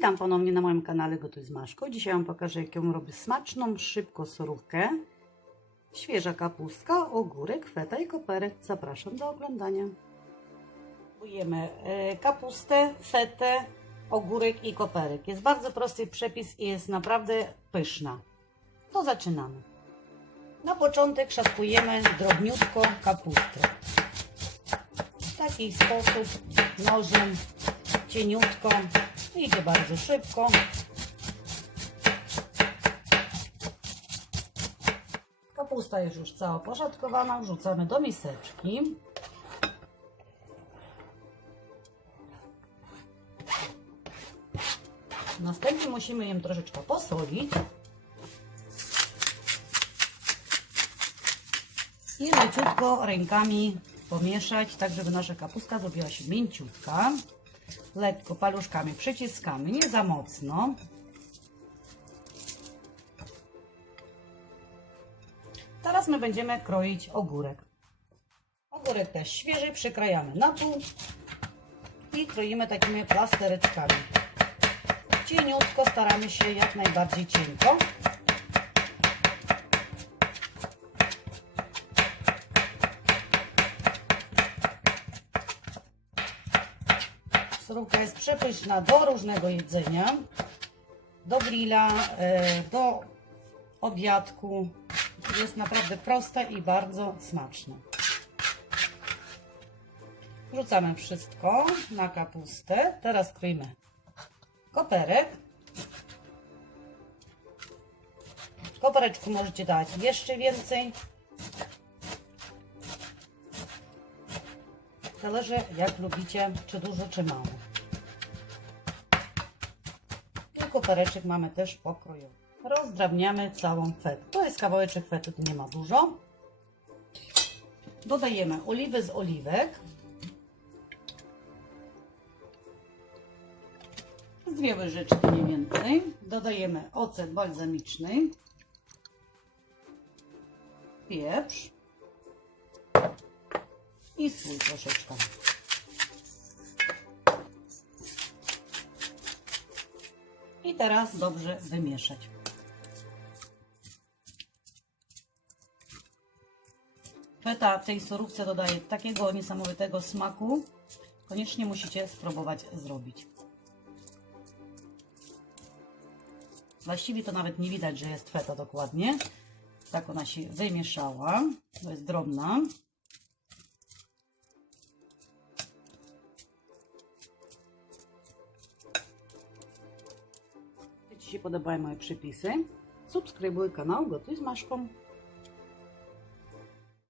Witam ponownie na moim kanale Gotuj z Maszką. Dzisiaj Wam pokażę, jak ją robię smaczną, szybko surówkę. Świeża kapustka, ogórek, feta i koperek. Zapraszam do oglądania. Próbujemy e, kapustę, fetę, ogórek i koperek. Jest bardzo prosty przepis i jest naprawdę pyszna. To zaczynamy. Na początek szatkujemy drobniutko kapustę. W taki sposób nożem cieniutko. Idzie bardzo szybko. Kapusta jest już cała poszatkowana. Wrzucamy do miseczki. Następnie musimy ją troszeczkę posolić. I leciutko rękami pomieszać, tak żeby nasza kapustka zrobiła się mięciutka. Lekko paluszkami przyciskamy, nie za mocno. Teraz my będziemy kroić ogórek. Ogórek też świeży, przykrajamy na pół i kroimy takimi plastereczkami. Cieniutko, staramy się jak najbardziej cienko. Surówka jest przepyszna do różnego jedzenia, do grilla, e, do obiadku. Jest naprawdę prosta i bardzo smaczna. Wrzucamy wszystko na kapustę. Teraz kroimy koperek. Kopereczku możecie dać jeszcze więcej. Zależy jak lubicie, czy dużo, czy mało. I kopereczek mamy też pokrojony. Rozdrabniamy całą fetę. To jest kawałeczek fety, tu nie ma dużo. Dodajemy oliwy z oliwek. Z dwie łyżeczki mniej więcej. Dodajemy ocet balsamiczny. Pieprz i sól troszeczkę. I teraz dobrze wymieszać. Feta tej surówce dodaje takiego niesamowitego smaku. Koniecznie musicie spróbować zrobić. Właściwie to nawet nie widać, że jest feta dokładnie. Tak ona się wymieszała. To jest drobna. Ci się podobają moje przepisy, subskrybuj kanał Gotuj z Maszką.